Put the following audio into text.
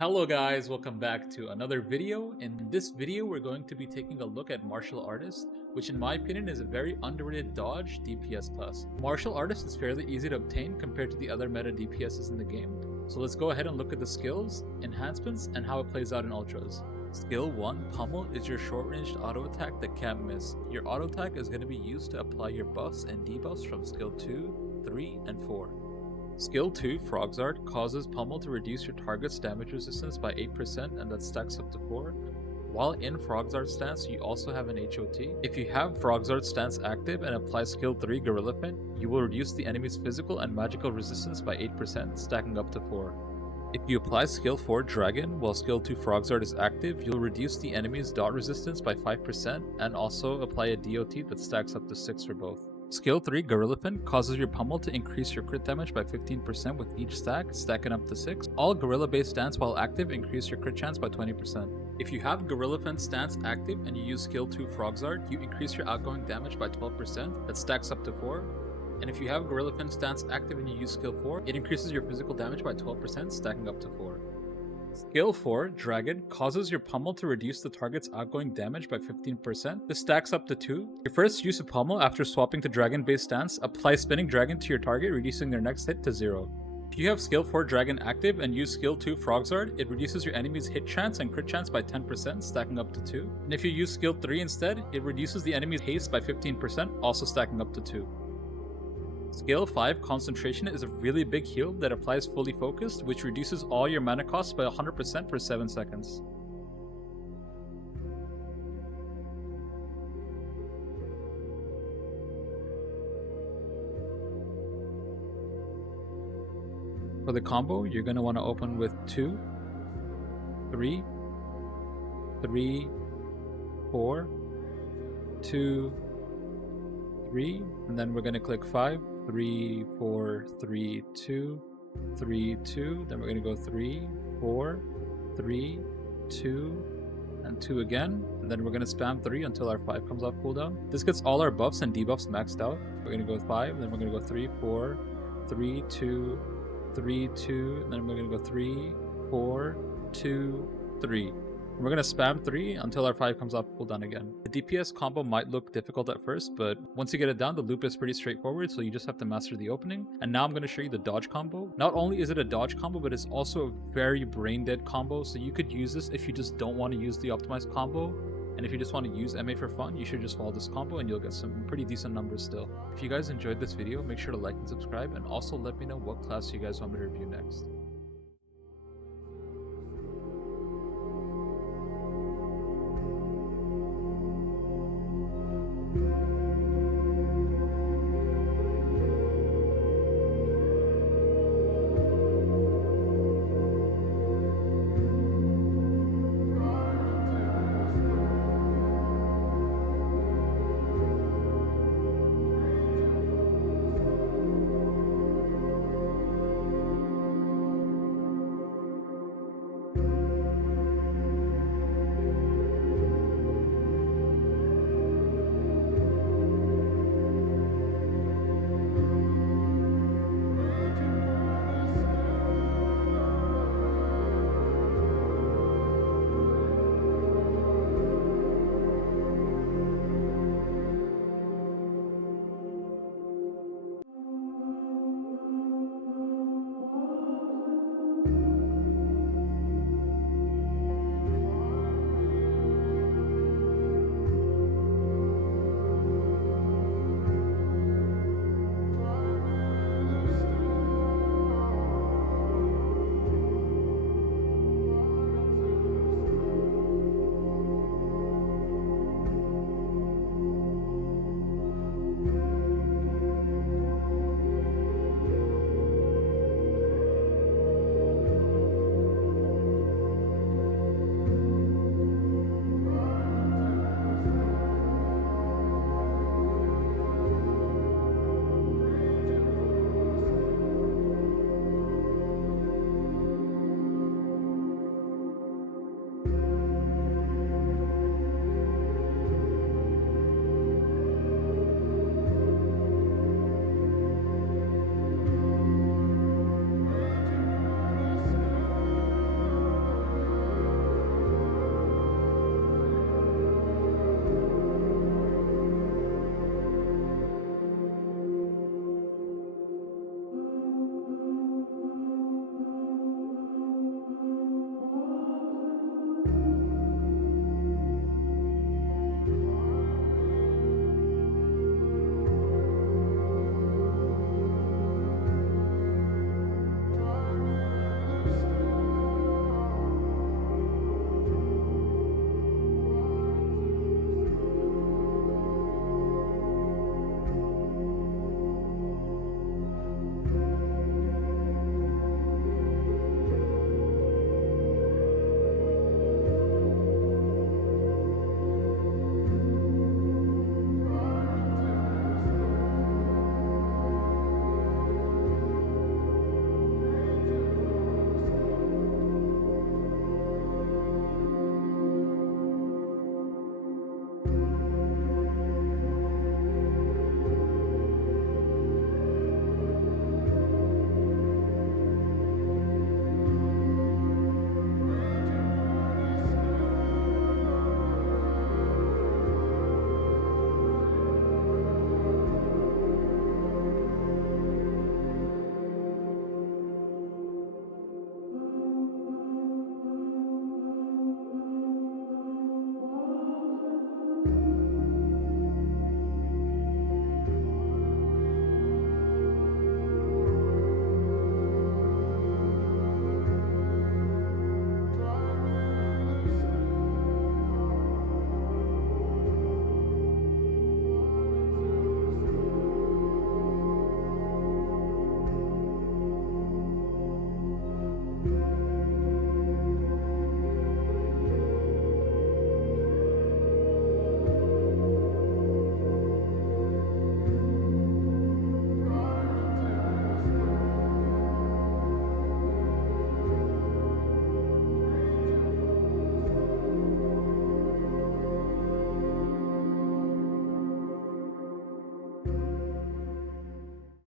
Hello guys, welcome back to another video. In this video, we're going to be taking a look at Martial Artist, which in my opinion is a very underrated dodge DPS class. Martial Artist is fairly easy to obtain compared to the other meta DPSs in the game. So let's go ahead and look at the skills, enhancements, and how it plays out in Ultras. Skill 1, Pummel, is your short-ranged auto attack that can't miss. Your auto attack is going to be used to apply your buffs and debuffs from skill 2, 3, and 4. Skill 2, Frog's Art, causes Pummel to reduce your target's damage resistance by 8% and that stacks up to 4. While in Frog's Art stance, you also have an HOT. If you have Frog's Art stance active and apply Skill 3, Gorilla Fin, you will reduce the enemy's physical and magical resistance by 8%, stacking up to 4. If you apply Skill 4, Dragon, while Skill 2, Frog's Art is active, you'll reduce the enemy's dot resistance by 5% and also apply a DOT that stacks up to 6 for both. Skill 3, Gorilla Fin, causes your Pummel to increase your crit damage by 15% with each stack, stacking up to 6. All Gorilla-based stance while active increase your crit chance by 20%. If you have Gorilla Fin stance active and you use Skill 2, Frog's Art, you increase your outgoing damage by 12%, that stacks up to 4. And if you have Gorilla Fin stance active and you use Skill 4, it increases your physical damage by 12%, stacking up to 4. Skill 4, Dragon, causes your Pummel to reduce the target's outgoing damage by 15%. This stacks up to 2. Your first use of Pummel after swapping to Dragon-based stance, apply Spinning Dragon to your target, reducing their next hit to 0. If you have Skill 4 Dragon active and use Skill 2 Frog's Art, it reduces your enemy's hit chance and crit chance by 10%, stacking up to 2. And if you use Skill 3 instead, it reduces the enemy's haste by 15%, also stacking up to 2. Skill 5, Concentration, is a really big heal that applies fully focused, which reduces all your mana costs by 100% for 7 seconds. For the combo, you're going to want to open with 2, 3, 3, 4, 2, 3, and then we're going to click 5, 3, 4, 3, 2, 3, 2, then we're going to go 3, 4, 3, 2, and 2 again, and then we're going to spam 3 until our 5 comes off cooldown. This gets all our buffs and debuffs maxed out. We're going to go 5, then we're going to go 3, 4, 3, 2, 3, 2, and then we're going to go 3, 4, 2, 3. We're going to spam 3 until our 5 comes off cooldown again. The DPS combo might look difficult at first, but once you get it down, the loop is pretty straightforward, so you just have to master the opening. And now I'm going to show you the dodge combo. Not only is it a dodge combo, but it's also a very brain-dead combo, so you could use this if you just don't want to use the optimized combo. And if you just want to use MA for fun, you should just follow this combo and you'll get some pretty decent numbers still. If you guys enjoyed this video, make sure to like and subscribe, and also let me know what class you guys want me to review next.